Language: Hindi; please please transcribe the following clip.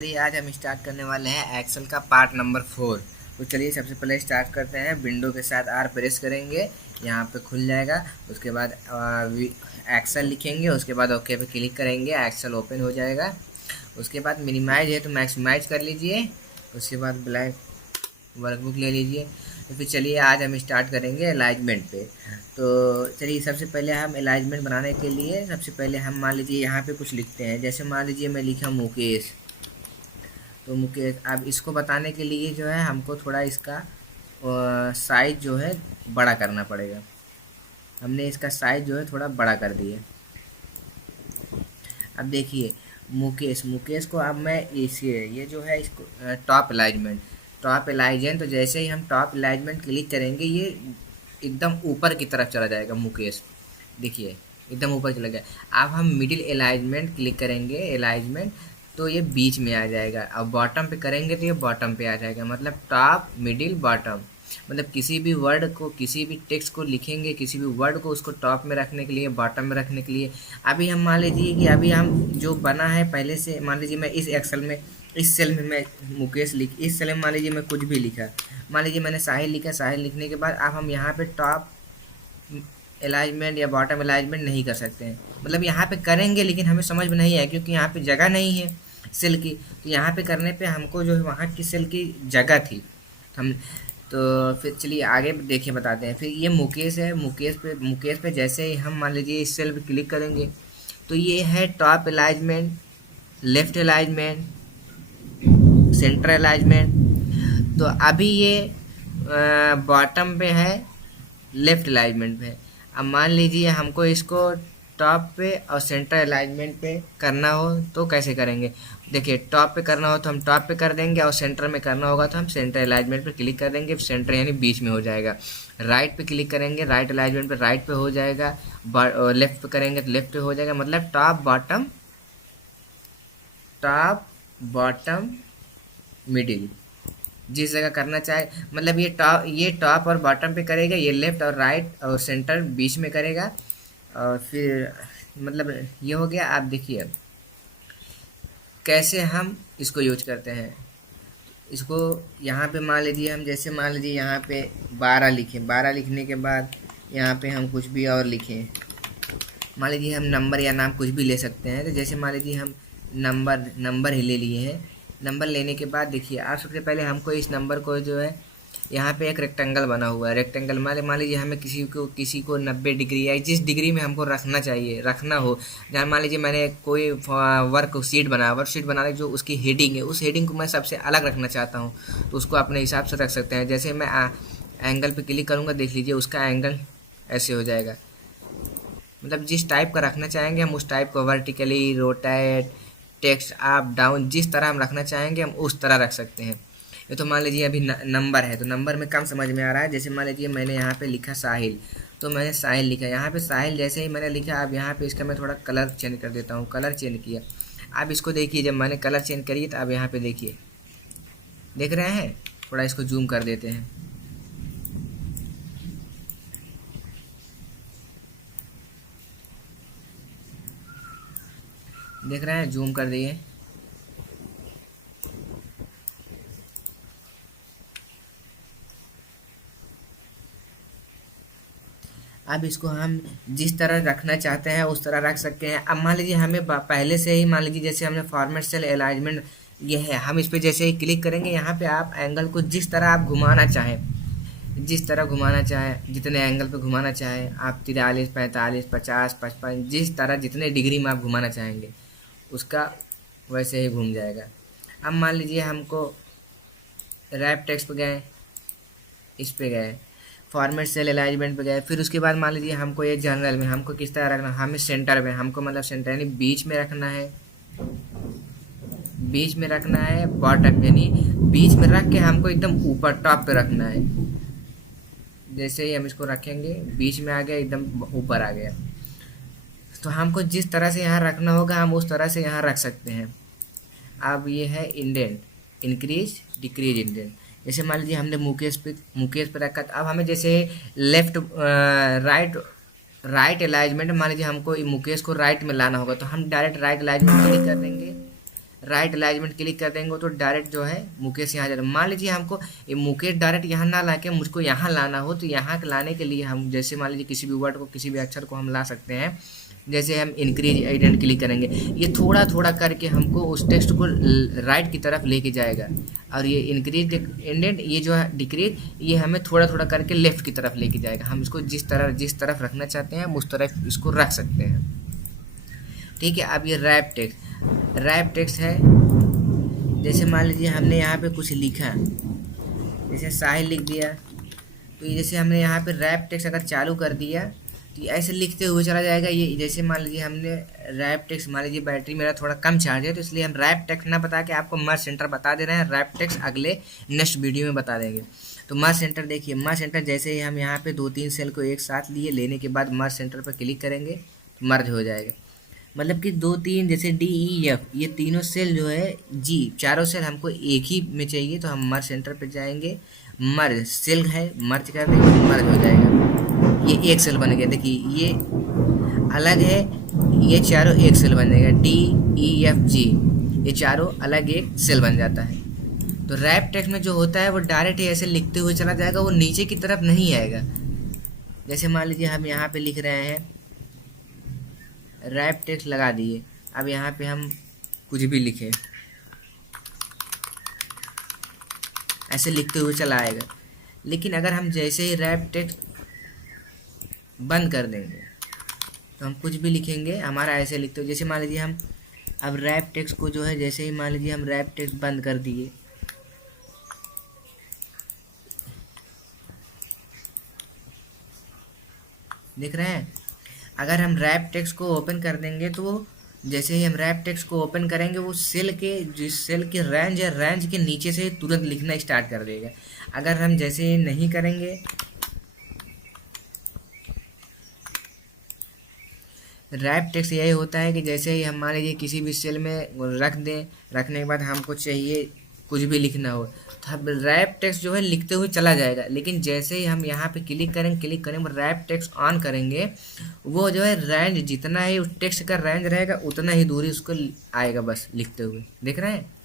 चलिए आज हम स्टार्ट करने वाले हैं एक्सेल का पार्ट नंबर 4। तो चलिए सबसे पहले स्टार्ट करते हैं। विंडो के साथ आर प्रेस करेंगे, यहाँ पे खुल जाएगा। उसके बाद एक्सेल लिखेंगे, उसके बाद ओके पे क्लिक करेंगे, एक्सेल ओपन हो जाएगा। उसके बाद मिनिमाइज है तो मैक्सिमाइज कर लीजिए। उसके बाद ब्लैंक वर्कबुक ले लीजिए। तो फिर चलिए आज हम स्टार्ट करेंगे अलाइनमेंट पे। तो चलिए सबसे पहले हम अलाइनमेंट बनाने के लिए सबसे पहले हम मान लीजिए यहाँ पे कुछ लिखते हैं। जैसे मान लीजिए मैं लिखा मुकेश, तो मुकेश अब इसको बताने के लिए जो है हमको थोड़ा इसका साइज जो है बड़ा करना पड़ेगा। हमने इसका साइज जो है थोड़ा बड़ा कर दिया। अब देखिए मुकेश मुकेश को अब मैं इसे ये जो है इसको टॉप अलाइजमेंट तो जैसे ही हम टॉप अलाइजमेंट क्लिक करेंगे ये एकदम ऊपर की तरफ चला जाएगा। मुकेश देखिए एकदम ऊपर चला गया। अब हम मिडिल अलाइजमेंट क्लिक करेंगे, अलाइजमेंट तो ये बीच में आ जाएगा। अब बॉटम पे करेंगे तो ये बॉटम पे आ जाएगा। मतलब टॉप मिडिल बॉटम, मतलब किसी भी वर्ड को किसी भी टेक्स्ट को लिखेंगे, किसी भी वर्ड को उसको टॉप में रखने के लिए, बॉटम में रखने के लिए। अभी हम मान लीजिए कि अभी हम जो बना है पहले से, मान लीजिए मैं इस एक्सेल में इस सेल में मैं मुकेश लिख, इस सेल में मान लीजिए मैं कुछ भी लिखा, मान लीजिए मैंने साहिल लिखा। साहिल लिखने के बाद अब हम यहाँ पे टॉप अलाइनमेंट या बॉटम अलाइनमेंट नहीं कर सकते हैं। मतलब यहाँ पे करेंगे लेकिन हमें समझ में नहीं है क्योंकि यहाँ पे जगह नहीं है सेल की। तो यहाँ पे करने पे हमको जो है वहाँ की सेल की जगह थी हम। तो फिर चलिए आगे देखिए बताते हैं। फिर ये मुकेश है, मुकेश पे जैसे ही हम मान लीजिए इस सेल पे क्लिक करेंगे तो ये है top alignment, left alignment, centre alignment. तो अभी ये बॉटम पे है, लेफ्ट अलाइनमेंट पे है। अब मान लीजिए हमको इसको टॉप पे और सेंटर अलाइनमेंट पे करना हो तो कैसे करेंगे। देखिए टॉप पे करना हो तो हम टॉप पे कर देंगे और सेंटर में करना होगा तो हम सेंटर अलाइनमेंट पे क्लिक कर देंगे। सेंटर यानी बीच में हो जाएगा। राइट पे क्लिक करेंगे, राइट अलाइनमेंट पे राइट पे हो जाएगा। लेफ्ट पे करेंगे तो लेफ्ट पे हो जाएगा। मतलब टॉप बॉटम मिडिल जिस जगह करना चाहे, मतलब ये टॉप और बॉटम पे करेगा, ये लेफ्ट और राइट और सेंटर बीच में करेगा। और फिर मतलब ये हो गया। आप देखिए कैसे हम इसको यूज करते हैं। इसको यहाँ पे मान लीजिए हम जैसे मान लीजिए यहाँ पे 12 लिखें, 12 लिखने के बाद यहाँ पे हम कुछ भी और लिखें। मान लीजिए हम नंबर या नाम कुछ भी ले सकते हैं। तो जैसे मान लीजिए हम नंबर ही ले लिए हैं। नंबर लेने के बाद देखिए आप सबसे पहले हमको इस नंबर को जो है यहाँ पे एक रेक्टेंगल बना हुआ है। रेक्टेंगल मान लीजिए हमें किसी को 90 डिग्री या जिस डिग्री में हमको रखना हो। जहाँ मान लीजिए मैंने कोई वर्कशीट बनाया जो उसकी हेडिंग है, उस हेडिंग को मैं सबसे अलग रखना चाहता हूँ तो उसको अपने हिसाब से रख सकते हैं। जैसे मैं एंगल पे क्लिक करूँगा, देख लीजिए उसका एंगल ऐसे हो जाएगा। मतलब जिस टाइप का रखना चाहेंगे हम उस टाइप को, vertically, rotate, text up down, जिस तरह हम रखना चाहेंगे हम उस तरह रख सकते हैं। ये तो मान लीजिए अभी नंबर है तो नंबर में कम समझ में आ रहा है। जैसे मान लीजिए मैंने यहाँ पे लिखा साहिल, तो मैंने साहिल लिखा। यहाँ पे साहिल जैसे ही मैंने लिखा, अब यहाँ पे इसका मैं थोड़ा कलर चेंज कर देता हूँ। कलर चेंज किया। अब इसको देखिए जब मैंने कलर चेंज करी तो अब यहाँ पे देखिए, देख रहे हैं। थोड़ा इसको जूम कर देते हैं। देख रहे हैं, जूम कर दिए। अब इसको हम जिस तरह रखना चाहते हैं उस तरह रख सकते हैं। अब मान लीजिए हमें पहले से ही मान लीजिए जैसे हमने फॉर्मेट सेल अलाइनमेंट ये है, हम इस पर जैसे ही क्लिक करेंगे यहाँ पे आप एंगल को जिस तरह आप घुमाना चाहें, जिस तरह घुमाना चाहें, जितने एंगल पे घुमाना चाहें आप, 43, 45, 50, 55, जिस तरह जितने डिग्री में आप घुमाना चाहेंगे उसका वैसे ही घूम जाएगा। अब मान लीजिए हमको रैप टेक्स्ट पे गए, इस पे गए, फॉर्मेट सेल अलाइनमेंट पे गए। फिर उसके बाद मान लीजिए हमको ये जनरल में हमको किस तरह रखना, हमें सेंटर में, हमको मतलब सेंटर यानी बीच में रखना है। बीच में रखना है बॉटम यानी बीच में रख के हमको एकदम ऊपर टॉप पे रखना है। जैसे ही हम इसको रखेंगे बीच में आ गया, एकदम ऊपर आ गया। तो हमको जिस तरह से यहाँ रखना होगा हम उस तरह से यहाँ रख सकते हैं। अब ये है इंडेंट, इंक्रीज डिक्रीज इंडेंट। जैसे मान लीजिए हमने मुकेश पे रखा, अब हमें जैसे लेफ्ट राइट अलाइनमेंट, मान लीजिए हमको मुकेश को राइट में लाना होगा तो हम डायरेक्ट राइट अलाइनमेंट क्लिक कर देंगे। राइट अलाइनमेंट क्लिक कर देंगे तो डायरेक्ट जो है मुकेश यहाँ जाएगा। मान लीजिए हमको ये मुकेश डायरेक्ट यहाँ ना ला के मुझको यहाँ लाना हो, तो यहाँ लाने के लिए हम जैसे मान लीजिए किसी भी वर्ड को, किसी भी अक्षर को हम ला सकते हैं। जैसे हम इंक्रीज इंडेंट क्लिक करेंगे, ये थोड़ा थोड़ा करके हमको उस टेक्स्ट को राइट की तरफ लेके जाएगा, और ये इंक्रीज इंडेंट, ये जो है डिक्रीज, ये हमें थोड़ा थोड़ा करके लेफ्ट की तरफ लेके जाएगा। हम इसको जिस तरफ रखना चाहते हैं हम उस तरफ इसको रख सकते हैं। ठीक है। अब ये रैप टेक्स्ट है। जैसे मान लीजिए हमने यहाँ पे कुछ लिखा, जैसे साहिल लिख दिया, तो जैसे हमने यहाँ पे रैप टेक्स्ट अगर चालू कर दिया तो ये ऐसे लिखते हुए चला जाएगा। ये जैसे मान लीजिए हमने रैप टेक्स्ट, मान लीजिए बैटरी मेरा थोड़ा कम चार्ज है, तो इसलिए हम रैप टेक्स्ट ना बता के आपको मर्ज सेंटर बता दे रहे हैं। रैप टेक्स्ट अगले नेक्स्ट वीडियो में बता देंगे। तो मर्ज सेंटर देखिए, मर्ज सेंटर जैसे ही हम यहाँ पे 2-3 सेल को एक साथ लेने के बाद मर्ज सेंटर पर क्लिक करेंगे तो मर्ज हो जाएगा। मतलब कि 2-3 जैसे DEF ये तीनों सेल जो है, जी चारों सेल हमको एक ही में चाहिए, तो हम मर्ज सेंटर पे जाएंगे, मर्ज सेल है मर्ज कर देंगे, मर्ज हो जाएगा। ये एक सेल बन गया। देखिए ये अलग है, ये चारों एक सेल बन जाएगा। DEFG ये चारों अलग एक सेल बन जाता है। तो रैप टेक्स्ट में जो होता है वो डायरेक्ट ही ऐसे लिखते हुए चला जाएगा, वो नीचे की तरफ नहीं आएगा। जैसे मान लीजिए हम यहाँ पे लिख रहे हैं, रैप टेक्स्ट लगा दिए, अब यहाँ पे हम कुछ भी लिखें, ऐसे लिखते हुए चला आएगा। लेकिन अगर हम जैसे ही रैप टेक्स्ट बंद कर देंगे तो हम कुछ भी लिखेंगे हमारा ऐसे लिखते हुए, जैसे मान लीजिए हम अब रैप टेक्स्ट को जो है, जैसे ही मान लीजिए हम रैप टेक्स्ट बंद कर दिए, देख रहे हैं। अगर हम रैप टेक्स्ट को ओपन कर देंगे तो जैसे ही हम रैप टेक्स्ट को ओपन करेंगे वो सेल के, जिस सेल के रेंज है, रेंज के नीचे से तुरंत लिखना स्टार्ट कर देगा। अगर हम जैसे ही नहीं करेंगे, रैप टेक्स्ट यही होता है कि जैसे ही हम मान लीजिए किसी भी सेल में रख दें, रखने के बाद हमको चाहिए कुछ भी लिखना हो, तो रैप टेक्स्ट जो है लिखते हुए चला जाएगा। लेकिन जैसे ही हम यहाँ पे क्लिक करेंगे रैप टेक्स्ट ऑन करेंगे, वो जो है रेंज जितना ही उस टेक्स्ट का रेंज रहेगा उतना ही दूरी उसको आएगा बस लिखते हुए। देख रहे हैं।